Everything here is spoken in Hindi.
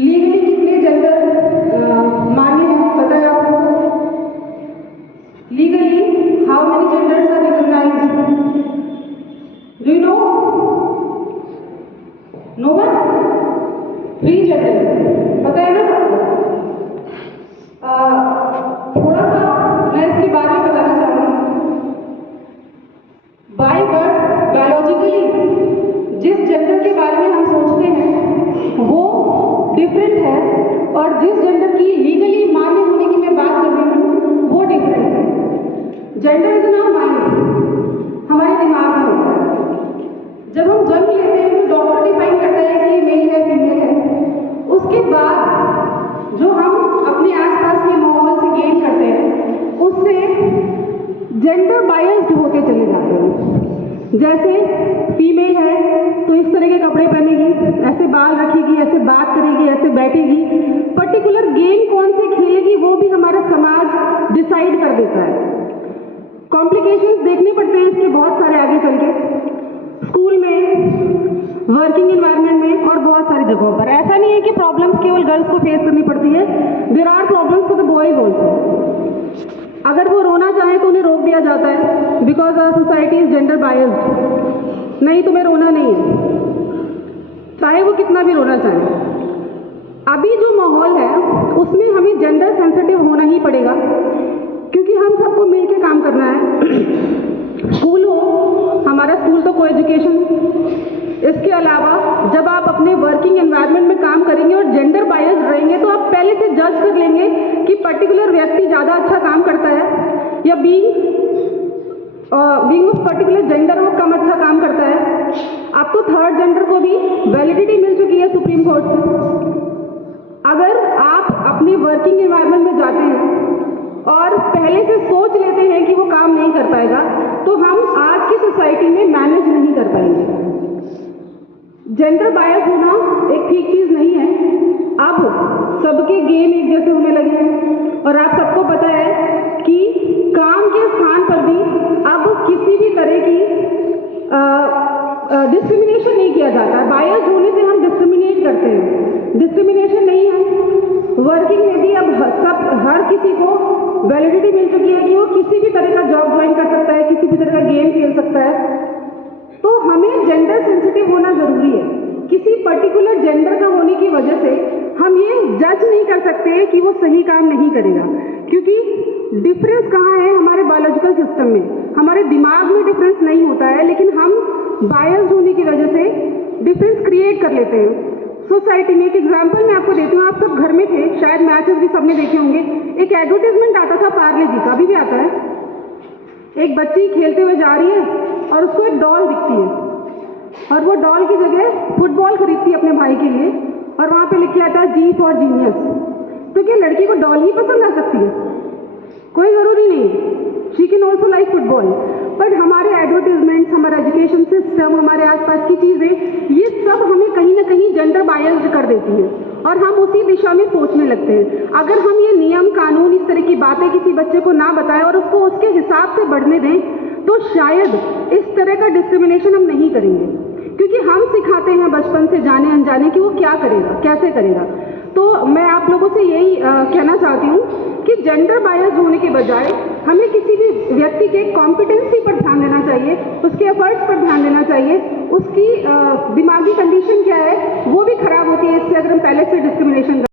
लीगली कितने जेंडर मान्य हैं पता है आपको? Legally how many genders are recognized? Do you know? No one? 3 gender पता है ना सबको? थोड़ा सा मैं इसके बारे में बताना चाहूँगी। बाय बर्थ बायोलॉजिकली जिस जेंडर के बारे में हम सोचते हैं वो डिफरेंट है, और जिस जेंडर की लीगली मान्य होने की मैं बात कर रही हूँ वो डिफरेंट है। Gender is in our mind, हमारे दिमाग में होता है। जब हम जन्म लेते हैं तो डॉक्टर डिफाइन करता है कि ये मेल है फीमेल है। उसके बाद जो हम अपने आसपास के माहौल से गेन करते हैं उससे जेंडर बायस्ड होते चले जाते हैं। जैसे फीमेल है तो इस तरह के कपड़े पहनेगी, ऐसे बाल रखेगी, ऐसे बात करेगी, ऐसे बैठेगी। पर्टिकुलर गेम कौन से खेलेगी वो भी हमारा समाज डिसाइड कर देता है। कॉम्प्लिकेशंस देखने पड़ते हैं इसके बहुत सारे आगे चल के, स्कूल में, वर्किंग एनवायरनमेंट में और बहुत सारी जगहों पर। ऐसा नहीं है कि प्रॉब्लम्स केवल गर्ल्स को फेस करनी पड़ती है, there are problems for the boys also. अगर वो रोना चाहे तो उन्हें रोक दिया जाता है because our society is gender biased. नहीं, तुम्हें रोना नहीं है, चाहे वो कितना भी रोना चाहे। अभी जो माहौल है उसमें हमें जेंडर सेंसिटिव होना ही पड़ेगा, क्योंकि हम सबको मिलकर काम करना है। स्कूल हो, हमारा स्कूल तो को एजुकेशन। इसके अलावा जब आप अपने वर्किंग एनवायरनमेंट में काम करेंगे और जेंडर बायस्ड रहेंगे तो आप पहले से जज कर लेंगे कि पर्टिकुलर व्यक्ति ज़्यादा अच्छा काम करता है या बीइंग उस पर्टिकुलर जेंडर वो कम अच्छा काम करता है। आपको थर्ड जेंडर को भी वैलिडिटी मिल चुकी है सुप्रीम कोर्ट से। अगर आप अपने वर्किंग एनवायरनमेंट में जाते हैं और पहले से सोच लेते हैं कि वो काम नहीं कर पाएगा तो हम आज की सोसाइटी में मैनेज नहीं कर पाएंगे। जेंडर बायस होना एक ठीक चीज़ नहीं है। अब सबके गेम एक जैसे होने लगे हैं और आप सबको पता है कि काम के स्थान पर भी अब किसी भी तरह की डिस्क्रिमिनेशन नहीं किया जाता। बायस होने से हम डिस्क्रिमिनेट करते हैं, डिस्क्रिमिनेशन नहीं है। वर्किंग में भी अब हर किसी को वैलिडिटी मिल चुकी है कि वो किसी भी तरह का जॉब ज्वाइन कर सकता है, किसी भी तरह का गेम खेल सकता है। तो हमें जेंडर सेंसिटिव होना जरूरी है। किसी पर्टिकुलर जेंडर का होने की वजह से हम ये जज नहीं कर सकते कि वो सही काम नहीं करेगा, क्योंकि डिफरेंस कहाँ है हमारे बायोलॉजिकल सिस्टम में। हमारे दिमाग में डिफरेंस नहीं होता है, लेकिन हम बायस्ड होने की वजह से डिफरेंस क्रिएट कर लेते हैं सोसाइटी में। एक एग्जाम्पल मैं आपको देती हूँ, आप सब घर में थे, शायद मैचेस भी सबने देखे होंगे। एक एडवर्टाइजमेंट आता था पार्ले जी का, अभी भी आता है। एक बच्ची खेलते हुए जा रही है और उसको एक डॉल दिखती है और वो डॉल की जगह फुटबॉल खरीदती है अपने भाई के लिए, और वहाँ पे लिखा आता है जी फॉर जीनियस। तो क्या लड़की को डॉल ही पसंद आ सकती है? कोई ज़रूरी नहीं, she can also like football. But हमारे एडवर्टीजमेंट्स, हमारा एजुकेशन सिस्टम, हमारे आसपास की चीज़ें, ये सब हमें कहीं ना कहीं जेंडर बायस्ड कर देती हैं और हम उसी दिशा में सोचने लगते हैं। अगर हम ये नियम कानून, इस तरह की बातें किसी बच्चे को ना बताएं और उसको उसके हिसाब से बढ़ने दें तो शायद इस तरह का डिस्क्रिमिनेशन हम नहीं करेंगे, क्योंकि हम सिखाते हैं बचपन से जाने अनजाने कि वो क्या करेगा, कैसे करेगा। तो मैं आप लोगों से यही कहना चाहती हूँ कि जेंडर बायस्ड होने के बजाय हमें किसी भी व्यक्ति के कॉम्पिटेंसी पर ध्यान देना चाहिए, उसके एफर्ट्स पर ध्यान देना चाहिए। उसकी दिमागी कंडीशन क्या है वो भी खराब होती है इससे, अगर हम पहले से डिस्क्रिमिनेशन